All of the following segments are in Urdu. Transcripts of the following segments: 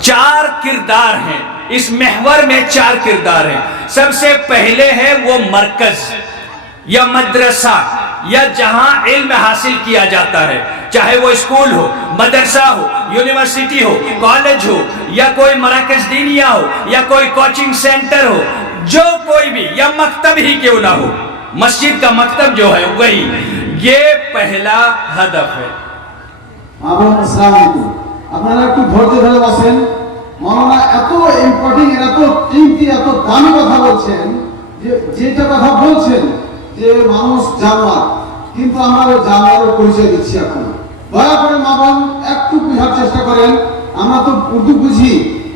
چار کردار ہیں اس محور میں، چار کردار ہیں۔ سب سے پہلے ہے وہ مرکز یا مدرسہ یا جہاں علم حاصل کیا جاتا ہے، چاہے وہ اسکول ہو، مدرسہ ہو، یونیورسٹی ہو، کالج ہو، یا کوئی مراکز دینیہ ہو، یا کوئی کوچنگ سینٹر ہو، جو کوئی بھی، یا مکتب ہی کیوں نہ ہو، مسجد کا مکتب جو ہے وہی، یہ پہلا ہدف ہے۔ السلام علیکم، আপনারা একটু ধৈর্য ধরে বসেন। মাওলানা এত ইম্পর্টেন্ট, এত কিমতি, এত দামি কথা বলছেন, যেটা কথা বলছেন যে মানুষ জানোয়ার, কিন্তু আমরা ওই জানোয়ারের পরিচয় দিচ্ছি এখন। দয়া করে মা বোন একটু বোঝার চেষ্টা করেন। আমরা তো উর্দু বুঝি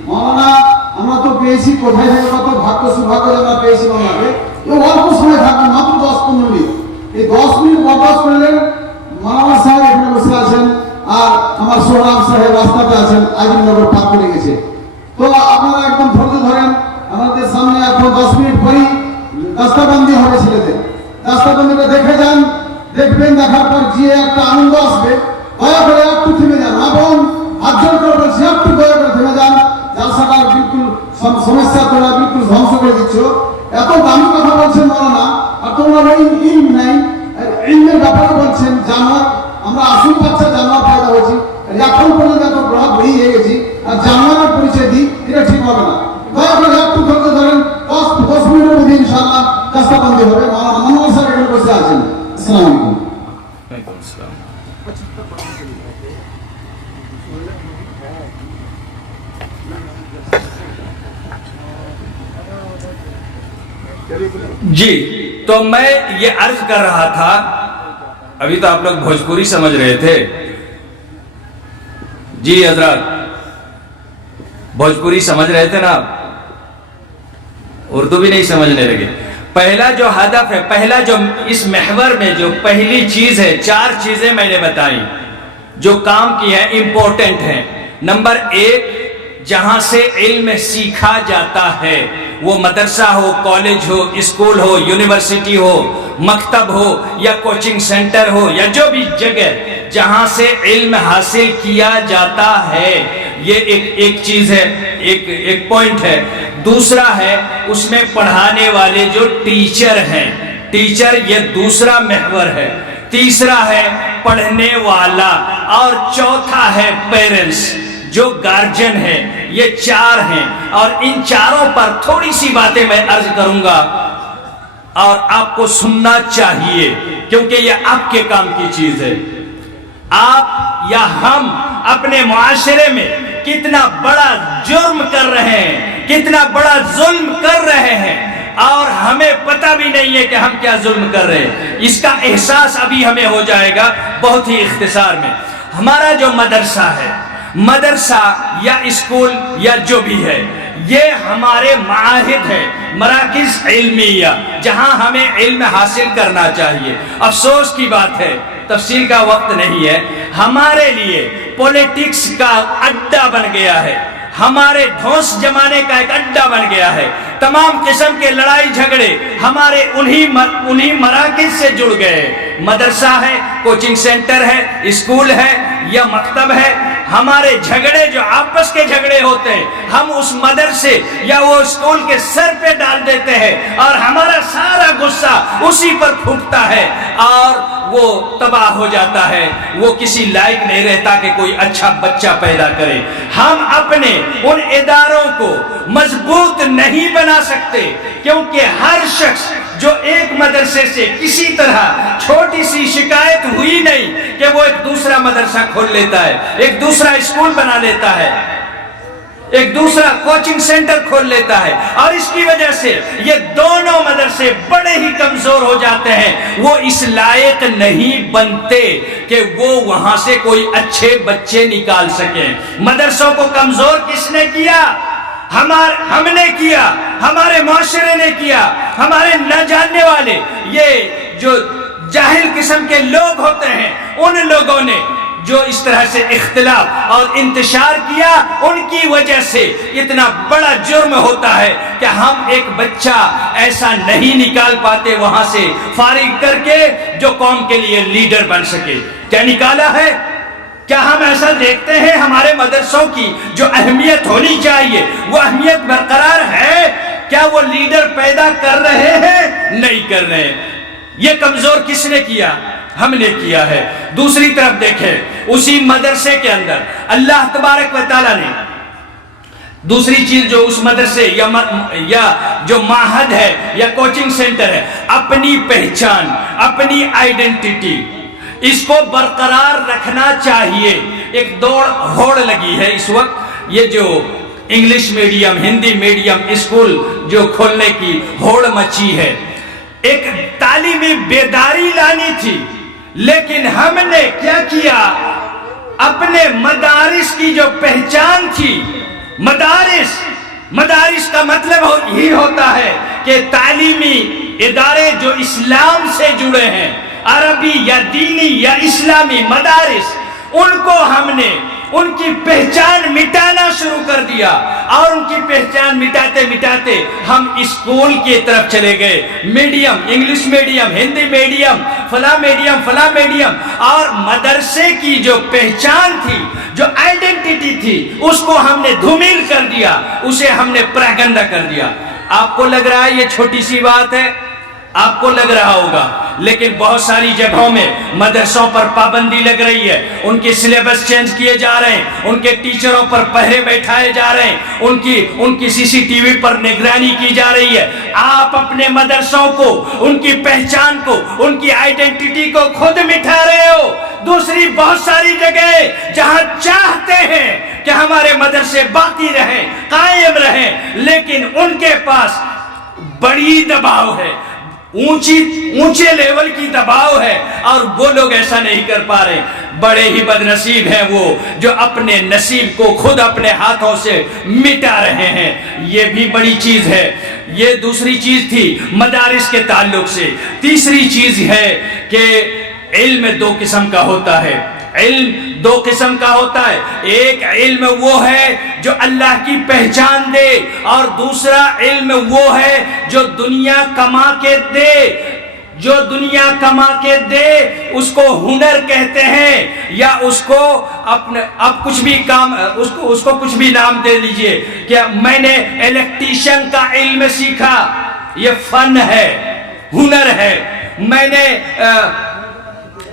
মাওলানা, আমরা তো পেয়েছি কোথায় থেকে কত ভাগ্য সৌভাগ্য আমরা পেয়েছি মাওলানাকে। এই অল্প সময় থাকবে, মাত্র 10-15 মিনিট, এই 10 মিনিট বরদাস্ত করলেন। মাওলানা সাহেব এখানে বসে আছেন, আর আমার সোহরাব সাহেব রাস্তাতে আছেন, আজিমনগর পার করে গেছে। তো আপনারা একদম ধৈর্য ধরেন, আমাদের সামনে এখন 10 মিনিট পরেই রাস্তাবন্দি হবে ছেলেদের। রাস্তাবন্দিটা দেখে যান, দেখবেন, দেখার পর যে একটা আনন্দ আসবে। দয়া করে একটু থেমে যান, এবং হাতজোড় করে বলছি একটু দয়া করে থেমে যান। জালসাটার বিলকুল সমস্যা তোমরা বিলকুল ধ্বংস করে দিচ্ছ। এত দামি কথা বলছেন মাওলানা, আর তোমরা ওই ইলম নাই, ইলমের ব্যাপারে বলছেন জানোয়ার। আমরা আসল বাচ্চা জানোয়ার পয়দা হয়েছি, এখন পর্যন্ত এত প্রভাব বেরিয়ে গেছি, আর জানোয়ারের পরিচয় দিই, এটা ঠিক হবে না। দয়া করে একটু ধৈর্য ধরেন, 10 মিনিটের মধ্যে ইনশাআল্লাহ রাস্তাবন্দি হবে। মনোহর স্যার এখানে বসে আছেন। আসসালামু আলাইকুম। ওয়ালাইকুম আসসালাম। جی تو میں یہ عرض کر رہا تھا، ابھی تو آپ لوگ بھوجپوری سمجھ رہے تھے، جی حضرات بھوجپوری سمجھ رہے تھے نا، آپ اردو بھی نہیں سمجھنے لگے۔ پہلا جو ہدف ہے، پہلا جو اس محور میں جو پہلی چیز ہے، چار چیزیں میں نے بتائی جو کام کی ہے، امپورٹنٹ ہیں۔ نمبر 1، جہاں سے علم سیکھا جاتا ہے، وہ مدرسہ ہو، کالج ہو، اسکول ہو، یونیورسٹی ہو، مکتب ہو، یا کوچنگ سینٹر ہو، یا جو بھی جگہ جہاں سے علم حاصل کیا جاتا ہے، یہ ایک چیز ہے، ایک پوائنٹ ہے۔ دوسرا ہے اس میں پڑھانے والے جو ٹیچر ہیں، ٹیچر یہ دوسرا محور ہے۔ تیسرا ہے پڑھنے والا، اور چوتھا ہے پیرنٹس جو گارجن ہے۔ یہ چار ہیں، اور ان چاروں پر تھوڑی سی باتیں میں عرض کروں گا، اور آپ کو سننا چاہیے، کیونکہ یہ آپ کے کام کی چیز ہے۔ آپ یا ہم اپنے معاشرے میں کتنا بڑا جرم کر رہے ہیں، کتنا بڑا ظلم کر رہے ہیں، اور ہمیں پتہ بھی نہیں ہے کہ ہم کیا ظلم کر رہے ہیں۔ اس کا احساس ابھی ہمیں ہو جائے گا بہت ہی اختصار میں۔ ہمارا جو مدرسہ ہے، مدرسہ یا اسکول یا جو بھی ہے، یہ ہمارے معاہد ہے، مراکز علمیہ، جہاں ہمیں علم حاصل کرنا چاہیے۔ افسوس کی بات ہے، تفصیل کا وقت نہیں ہے، ہمارے لیے پولیٹکس کا اڈا بن گیا ہے، ہمارے دھوس جمانے کا ایک اڈا بن گیا ہے۔ تمام قسم کے لڑائی جھگڑے ہمارے انہی مراکز سے جڑ گئے۔ مدرسہ ہے، کوچنگ سینٹر ہے، اسکول ہے یا مکتب ہے، ہمارے جھگڑے جو آپس کے جھگڑے ہوتے ہیں، ہم اس مدرسے یا وہ اسکول کے سر پہ ڈال دیتے ہیں، اور ہمارا سارا غصہ اسی پر پھوٹتا ہے، اور وہ تباہ ہو جاتا ہے، وہ کسی لائق نہیں رہتا کہ کوئی اچھا بچہ پیدا کرے۔ ہم اپنے ان اداروں کو مضبوط نہیں بنا سکتے، کیونکہ ہر شخص جو ایک مدرسے سے کسی طرح چھوٹی سی شکایت ہوئی نہیں کہ وہ ایک دوسرا مدرسہ کھول لیتا ہے، ایک دوسرا اسکول بنا لیتا ہے، ایک دوسرا کوچنگ سینٹر کھول لیتا ہے، اور اس کی وجہ سے یہ دونوں مدرسے بڑے ہی کمزور ہو جاتے ہیں۔ وہ اس لائق نہیں بنتے کہ وہ وہاں سے کوئی اچھے بچے نکال سکیں۔ مدرسوں کو کمزور کس نے کیا؟ ہم نے کیا، ہمارے معاشرے نے کیا، ہمارے نہ جاننے والے، یہ جو جاہل قسم کے لوگ ہوتے ہیں، ان لوگوں نے جو اس طرح سے اختلاف اور انتشار کیا، ان کی وجہ سے اتنا بڑا جرم ہوتا ہے کہ ہم ایک بچہ ایسا نہیں نکال پاتے وہاں سے فارغ کر کے جو قوم کے لیے لیڈر بن سکے۔ کیا نکالا ہے؟ کیا ہم ایسا دیکھتے ہیں ہمارے مدرسوں کی جو اہمیت ہونی چاہیے وہ اہمیت برقرار ہے؟ کیا وہ لیڈر پیدا کر رہے ہیں؟ نہیں کر رہے ہیں۔ یہ کمزور کس نے کیا؟ ہم نے کیا ہے۔ دوسری طرف دیکھیں، اسی مدرسے کے اندر اللہ تبارک و تعالیٰ نے دوسری چیز جو اس مدرسے یا جو معہد ہے یا کوچنگ سینٹر ہے، اپنی پہچان، اپنی آئیڈینٹیٹی، اس کو برقرار رکھنا چاہیے۔ ایک ہوڑ لگی ہے اس وقت، یہ جو English medium, Hindi medium school جو کھولنے کی ہوڑ مچی ہے، ایک تعلیمی بیداری لانی تھی، لیکن ہم نے کیا کیا؟ اپنے مدارس کی جو پہچان تھی، مدارس کا مطلب یہی ہوتا ہے کہ تعلیمی ادارے جو اسلام سے جڑے ہیں، عربی یا دینی یا اسلامی مدارس، ان کو ہم نے ان کی پہچان مٹانا شروع کر دیا، اور ان کی پہچان مٹاتے مٹاتے ہم اسکول کی طرف چلے گئے۔ Medium, English medium, Hindi medium, فلاں میڈیم، اور مدرسے کی جو پہچان تھی، جو آئیڈینٹیٹی تھی، اس کو ہم نے دھومل کر دیا، اسے ہم نے پراگندہ کر دیا۔ آپ کو لگ رہا ہے یہ چھوٹی سی بات ہے؟ آپ کو لگ رہا ہوگا، لیکن بہت ساری جگہوں میں مدرسوں پر پابندی لگ رہی ہے، ان کے سلیبس چینج کیے جا رہے ہیں، ان کے ٹیچروں پر پہرے بیٹھائے جا رہے ہیں، ان کی سی سی ٹی وی پر نگرانی کی جا رہی ہے۔ آپ اپنے مدرسوں کو، ان کی پہچان کو، ان کی آئیڈینٹیٹی کو خود مٹا رہے ہو۔ دوسری بہت ساری جگہ جہاں چاہتے ہیں کہ ہمارے مدرسے باقی رہیں، قائم رہیں، لیکن ان کے پاس بڑی دباؤ ہے، اونچے لیول کی دباؤ ہے، اور وہ لوگ ایسا نہیں کر پا رہے۔ بڑے ہی بد نصیب ہیں وہ جو اپنے نصیب کو خود اپنے ہاتھوں سے مٹا رہے ہیں۔ یہ بھی بڑی چیز ہے۔ یہ دوسری چیز تھی مدارس کے تعلق سے۔ تیسری چیز ہے کہ علم دو قسم کا ہوتا ہے۔ علم دو قسم کا ہوتا ہے۔ ایک علم وہ ہے جو اللہ کی پہچان دے، اور دوسرا علم وہ ہے جو دنیا کما کے دے۔ جو دنیا کما کے دے اس کو ہنر کہتے ہیں، یا اس کو اب کچھ بھی کام، اس کو کچھ بھی نام دے لیجئے کہ میں نے الیکٹریشین کا علم سیکھا، یہ فن ہے، ہنر ہے۔ میں نے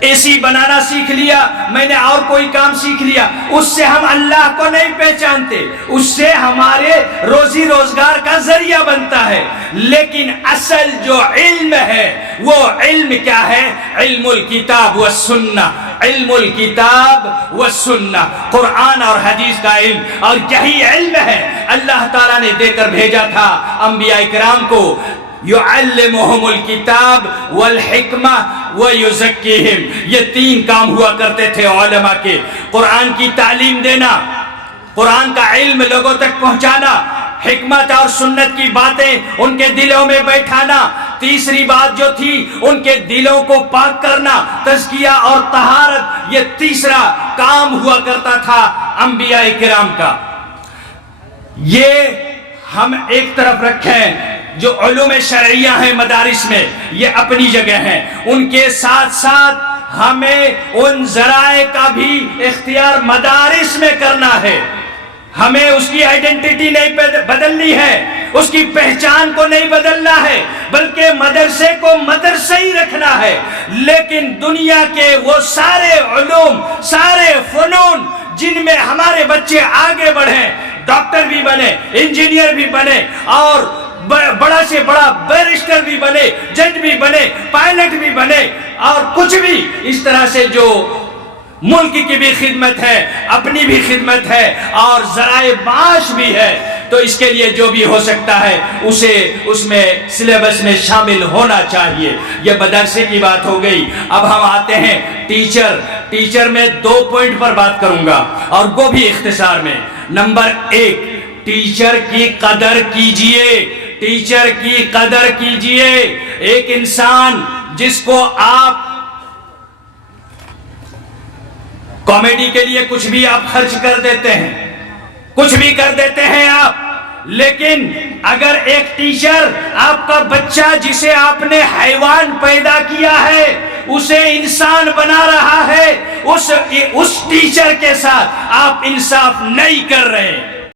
اے سی بنانا سیکھ لیا، میں نے اور کوئی کام سیکھ لیا، اس سے ہم اللہ کو نہیں پہچانتے، اس سے ہمارے روزی روزگار کا ذریعہ بنتا ہے۔ لیکن اصل جو علم ہے وہ علم کیا ہے؟ علم الکتاب والسنہ، علم الکتاب والسنہ، قرآن اور حدیث کا علم۔ اور یہی علم ہے اللہ تعالیٰ نے دے کر بھیجا تھا انبیاء کرام کو، یعلمہم الکتاب والحکمہ ویزکیہم۔ یہ تین کام ہوا کرتے تھے علماء کے: قرآن کی تعلیم دینا، قرآن کا علم لوگوں تک پہنچانا، حکمت اور سنت کی باتیں ان کے دلوں میں بیٹھانا، تیسری بات جو تھی ان کے دلوں کو پاک کرنا، تزکیہ اور طہارت۔ یہ تیسرا کام ہوا کرتا تھا انبیاء کرام کا۔ یہ ہم ایک طرف رکھیں، جو علوم شرعیہ ہیں مدارس میں، یہ اپنی جگہ ہیں، ان کے ساتھ ساتھ ہمیں ان ذرائع کا بھی اختیار مدارس میں کرنا ہے۔ ہمیں اس کی آئیڈینٹیٹی نہیں بدلنی ہے، اس کی پہچان کو نہیں بدلنا ہے، بلکہ مدرسے کو مدرسہ ہی رکھنا ہے۔ لیکن دنیا کے وہ سارے علوم، سارے فنون جن میں ہمارے بچے آگے بڑھیں، ڈاکٹر بھی بنے، انجینئر بھی بنے، اور بڑا سے بڑا بیرسٹر بھی بنے، جج بھی بنے، پائلٹ بھی بنے، اور کچھ بھی اس طرح سے جو ملک کی بھی خدمت ہے، اپنی بھی خدمت ہے، اور ذرائع معاش بھی ہے، تو اس کے لیے جو بھی ہو سکتا ہے اسے اس میں سلیبس میں شامل ہونا چاہیے۔ یہ مدرسے کی بات ہو گئی۔ اب ہم آتے ہیں ٹیچر میں 2 پوائنٹ پر بات کروں گا، اور وہ بھی اختصار میں۔ نمبر 1، ٹیچر کی قدر کیجئے، ٹیچر کی قدر کیجئے۔ ایک انسان جس کو آپ کامیڈی کے لیے کچھ بھی آپ خرچ کر دیتے ہیں، کچھ بھی کر دیتے ہیں آپ، لیکن اگر ایک ٹیچر آپ کا بچہ جسے آپ نے حیوان پیدا کیا ہے اسے انسان بنا رہا ہے، اس ٹیچر کے ساتھ آپ انصاف نہیں کر رہے ہیں۔